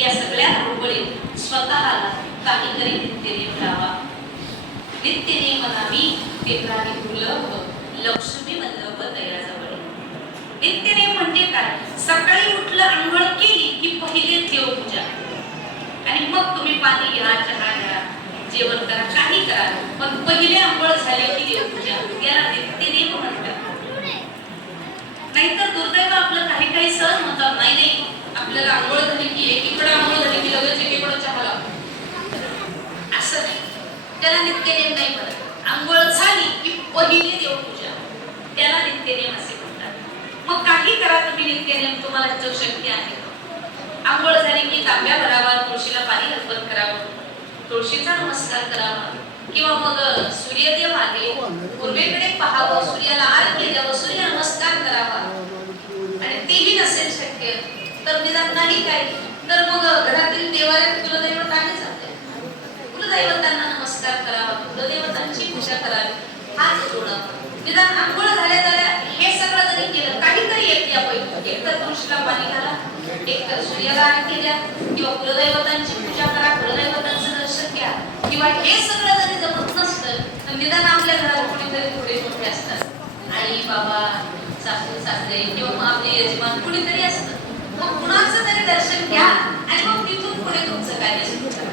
या सगळ्या धावपळीत स्वतःला काहीतरी नित्यनेम लावा. नित्यनेम नामी तेत्राही दुर्लभ लक्ष्मी वल्लभ दयाजवळ. नित्यनेम म्हणजे काय? सकाळी उठलं, आंघोळ केली की पहिले देवपूजा, आणि मग तुम्ही पाणी घ्या, चहा घ्या, जेवण करा, काही करा, पण पहिले आंघोळ झाले की देवपूजा. याला नित्यनेम म्हणतात. नाहीतर दुर्दैव आपलं काही काही सहन होतात. नाही आपल्याला आंघोळ झाली की एकीकडे आंघोळ झाली की लगेच एकीकडे चहा लागतो. असं नाही, त्याला नित्यनेम नाही म्हणत. आंघोळ झाली की पहिली देवपूजा, त्याला नित्यनेम असे म्हणतात. मग काही करा तुम्ही नित्यनेम, तुम्हाला जो शक्य आहे. आंघोळ झाली की तांब्या भरावा, तुळशीला पाणी अर्पण करावं, तुळशीचा नमस्कार करावा, किंवा मग सूर्यदेव आहे पूर्वेकडे पाहावं, सूर्याला अर्घ्य द्यावं, सूर्य नमस्कार करावा. आणि तेही नसेल शक्य तर निदान नाही काय तर मग घरातील देवाऱ्यात कुलदैवत आहे सध्या, कुलदैवतांना नमस्कार करावा, कुलदेवतांची पूजा करावी. हाच जोडावा. निदान आंघोळ झाल्या झाल्या हे सगळं जरी केलं, काहीतरी एक यापैकी, एक तर तुळशीला पाणी घाला, एक तर सूर्याला अर्घ्य द्या, किंवा कुलदैवतांची पूजा करा, कुलदैवतांचं दर्शन घ्या, किंवा हे सगळं जरी जमत नसतं तर निदान आपल्या घरात कुणीतरी थोडे मोठे असतात, आई बाबा, सासू सासरे, किंवा मग आपले यजमान कुणीतरी असतं. मग कुणाचं तरी दर्शन घ्या आणि मग तिथून पुढे तुमचं कार्य सुरू करा.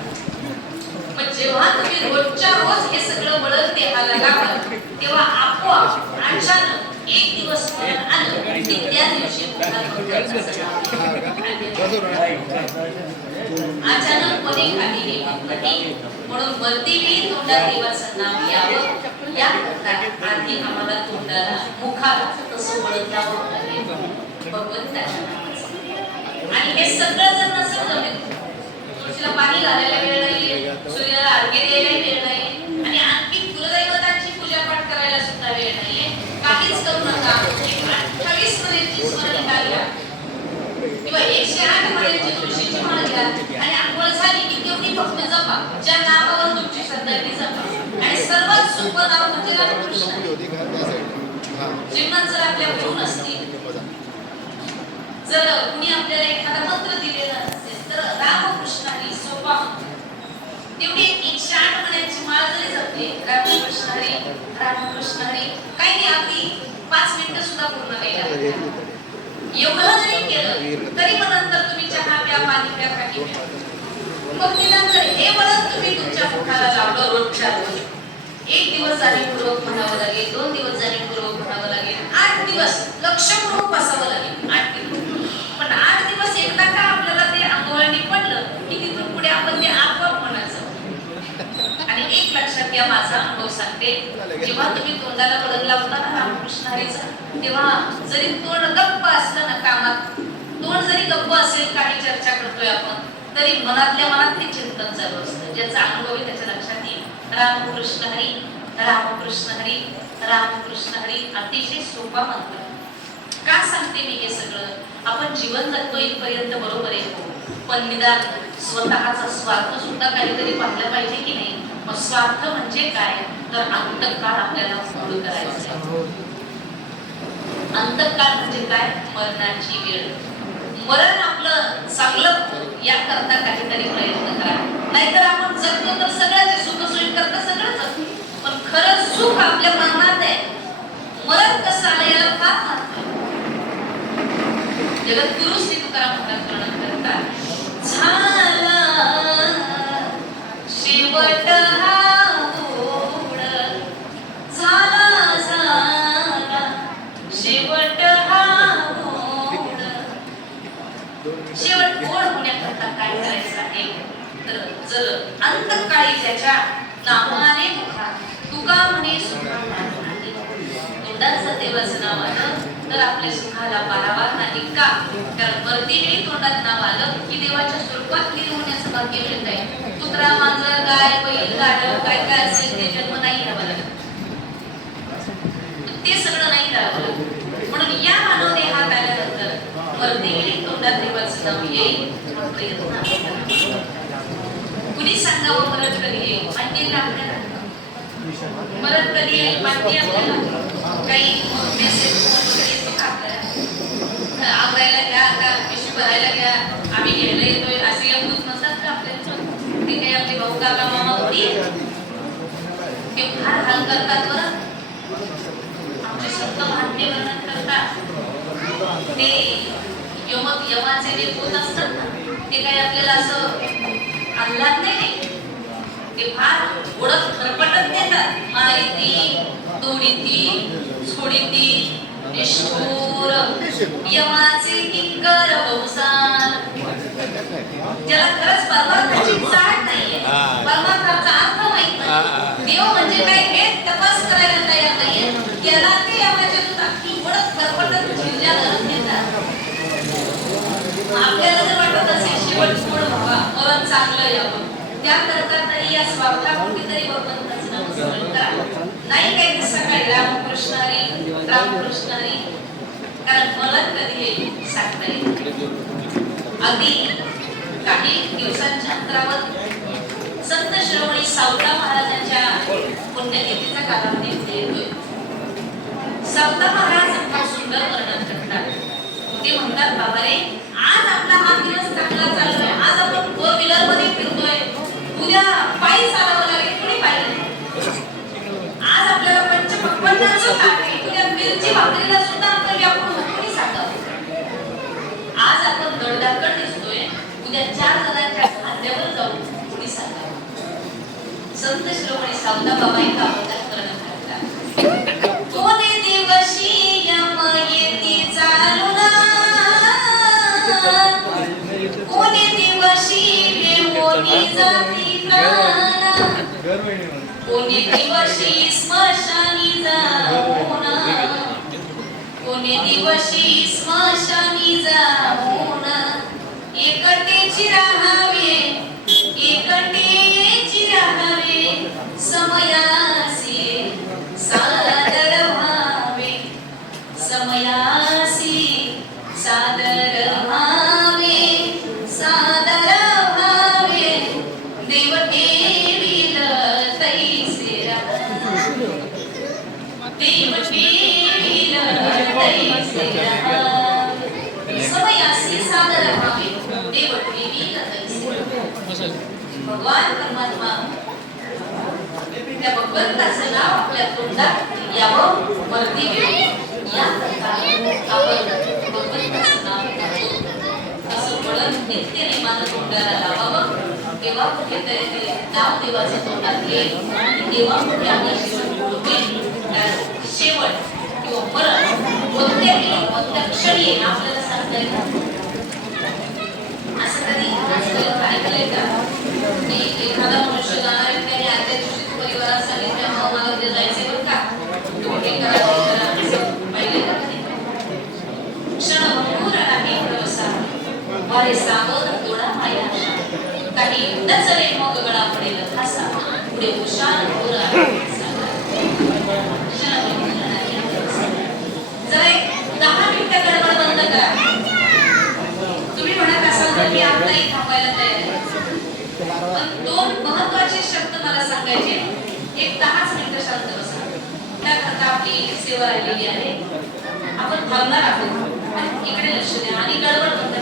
पण जेव्हा तुम्ही रोजच्या रोज हे सगळं वळण देहाला लावाल, तेव्हा आपोआप अचानक एक दिवस आलं की त्या दिवशी अचानकपणे काही नाही. म्हणून वरती वेळी तोंडात देवाचं नाव यावं, या आधी आम्हाला तोंडाला मुखाला तसं वळण लावून आहे भगवंताच्या नावाचं. आणि हे सगळं जर नसेल जमेल, तुळशीला पाणी घालायला वेळ नाहीये, सूर्याला अर्घ्य द्यायला वेळ नाहीये, आणि आणखी कुलदैवतांची पूजा पाठ करायला सुद्धा वेळ नाहीये, काहीच करू नका. 28 महिन्याची स्मरणिका घ्या किंवा 108 महिन्याची तुळशीची माळ घ्या, आणि आंघोळ झाली की तेवढी फक्त जपा, ज्या नावावर तुमची श्रद्धा आहे ती जपा. आणि सर्वात सोपं नाव म्हणजे रामकृष्ण. जीवनात जर आपल्या गुण असतील, जर कुणी आपल्याला एखादा मंत्र दिलेला असेल तर रामकृष्ण हरी सोपा मंत्र. तेवढी 108 महिन्याची माळ जरी जपली, रामकृष्ण हरी रामकृष्ण हरी, काही नाही, अगदी 5 मिनिटं सुद्धा पूर्ण नाही लागत. एवढं जरी केलं तरी मग नंतर तुम्ही चहा प्या, पाणी प्या, काही प्या. मग निदान जर हे वळण तुम्ही तुमच्या मुखाला लावलं रोजच्या रोज, 1 दिवस जाणीवपूर्वक म्हणावं लागेल, 2 दिवस जाणीवपूर्वक म्हणावं लागेल, 8 दिवस लक्षपूर्वक बसावं लागेल. 8 दिवस, पण 8 दिवस एकदा का आपल्याला ते अंगवळणी पडलं की तिथून पुढे आपण ते आपोआप म्हणायचं. आणि एक लक्षात घ्या, माझा अनुभव सांगते, जेव्हा तुम्ही तोंडाला वळण लावता ना रामकृष्ण हरीचं, तेव्हा जरी तोंड गप्प असलं ना, कामात तोंड जरी गप्प असेल, काही चर्चा करतोय आपण, तरी मनातल्या मनात ते चिंतन चालू असतं. ज्याचा अनुभव आहे त्याच्या लक्षात येईल. रामकृष्ण हरी रामकृष्ण हरी रामकृष्ण हरी, अतिशय सोपा मंत्र. का सांगते मी हे सगळं? आपण जीवन जगतो इथपर्यंत बरोबर आहे, पण निदान स्वतःचा स्वार्थ सुद्धा काहीतरी पाहिलं पाहिजे की नाही. मग स्वार्थ म्हणजे काय? तर अंतकाळ आपल्याला पूर्ण करायचं आहे. अंतकाळ म्हणजे काय? मरणाची वेळ. मरण आपलं चांगलं याकरता काहीतरी प्रयत्न करा. नाहीतर आपण जगतो तर सगळ्याचे सुखसोयी करता सगळं जगतो, पण खरं सुख आपल्या मरणात आहे. मरण कसं आलं याला फार महत्व आहे. जगद्गुरु श्री तुकाराम महाराज वर्णन करतात, झाला शेवट हा गोड, झाला झाला शेवट हा गोड. शेवट गोड होण्याकरता काय करायचं आहे? तर जर अंतकाळी ज्याच्या नामाने मुखा तुका म्हणे सुखा, तोंडाचं देवाचं नाव आलं तर आपल्या सुखाला पारावार नाही का? कारण वरती वेळी तोंडात नाव आलं की देवाच्या स्वरूपात लीन होण्याचं भाग्य मिळत आहे. कुत्रा, मांजर, गाय, बैल, गाढव काय काय असेल ते जन्म नाही घ्यावा लागत, ते सगळं नाही करावं लागत. म्हणून या मानव देहात आल्यानंतर वरती वेळी तोंडात देवाचं नाव येईल म्हणून प्रयत्न. कुणी सांगावं मरण कधी येईल? माहिती आहे का आपल्याला? मरण कधी येईल माहिती आपल्याला? काही मेसेज वगैरे येतो का आपल्याला? आवरायला घ्या, आता पिशवी भरायला घ्या, आम्ही घ्यायला येतोय, असे आपले भाऊ काका मामा होती ते फार हाल करतात बरं. आमचे संत महात्मे वर्णन करतात ते यमाचे जे भूत असतात ना ते काही आपल्याला असं आल्हाद नाही, ते फार ओळख खरपटत देतात. मारिती, तोडीती, सोडीती, निष्ठुर यमाचे किंकर बहुसार. ज्याला खरंच परमार्थाची जाण नाहीये, परमार्थाचा अर्थ माहित नाही, देव म्हणजे काय हे तपास करायला तयार नाहीये, त्याला ते यमाच्या अख्खी ओळख खरपटत जिल्ह्या धरत देतात. आपल्याला जर वाटत असेल शेवट गोड व्हावा, मरण चांगलं यावं, त्याकरता तरी या स्वार्थापोटी तरी भगवंताचं नामस्मरण करा. नाही काही सकाळी रामकृष्ण हरी रामकृष्ण हरी, कारण मरण कधी येईल सांगता येईल. अगदी काही दिवसांच्या अंतरावर संत शिरोमणी सावता महाराजांच्या पुण्यतिथीचा कालावधी पुढे येतोय. सावता महाराज फार सुंदर वर्णन करतात. ते म्हणतात, बाबा रे, आज आपला हा दिवस चांगला चालू आहे, आज आपण फोर व्हीलर मध्ये फिरतोय, उद्या पायी चालावं लागेल, कुणी पाहिलं. आज आपल्याला पंचपक्वान्नाचं ताट आहे, उद्या मिरची भाकरीला सुद्धा आपण व्यापून होतो, कुणी सांगावं. आज आपण दडदाकड दिसतोय, उद्या 4 जणांच्या खांद्यावर जाऊ, कुणी सांगावं. संत शिरोमणी सावता बाबा एका अवतार वर्णन करतात. कोणे दिवशी यम येती चालून, कोणे दिवशी मोनी जाती प्राण, कोणे दिवशी स्मशानी जाऊन, कोणे दिवशी स्मशानी जाऊन, एकटेची राहावे, एकटेची राहावे, समयासी सादर व्हावे, समयासी सादर व्हावे, सादर व्हावे, देव ठेवील तैसे राहावे, देव ठेवील तैसे राहावे, समयासी सादर व्हावे, देव ठेवील तैसे राहावे. भगवान परमात्मा त्या भगवंताचं नाव आपल्या तोंडात यावं, वरती वेळी याकरता आपण भगवंताचं नाव घेतो. असं वळण नित्य नेमानं तोंडाला लावावं, तेव्हा कुठेतरी ते नाव देवाचं तोंडात येईल आणि तेव्हा कुठे आपला शेवट होईल. शेवट किंवा मरण कोणत्या वेळी कोणत्या क्षणी येईल आपल्याला सांगता येईल. असं कधी ऐकलंय का की एखादा मनुष्य जाणार आहे, त्याने आजच्या दिवशी परिवारात सांगितलं मला उद्या जायचंय बरं का, तुम्ही हे करा ते करा, पहिले क्षणभंगूर नाही प्रवसा, वारे सावध थोडा माया, काही नचले मग गळा पडेल खासा, पुढे हुशार घोर क्षणभंगूर नाही प्रवसा. जरा 10 मिनिटं गडबड बंद करा. तुम्ही म्हणत असाल तर मी आताही थांबायला तयार आहे, पण 2 महत्त्वाचे शब्द मला सांगायचे. एक 10 मिनिटं शांत बसा, त्याकरता आपली सेवा राहिलेली आहे. आपण थांबणार आहोत, इकडे लक्ष द्या आणि गडबड बंद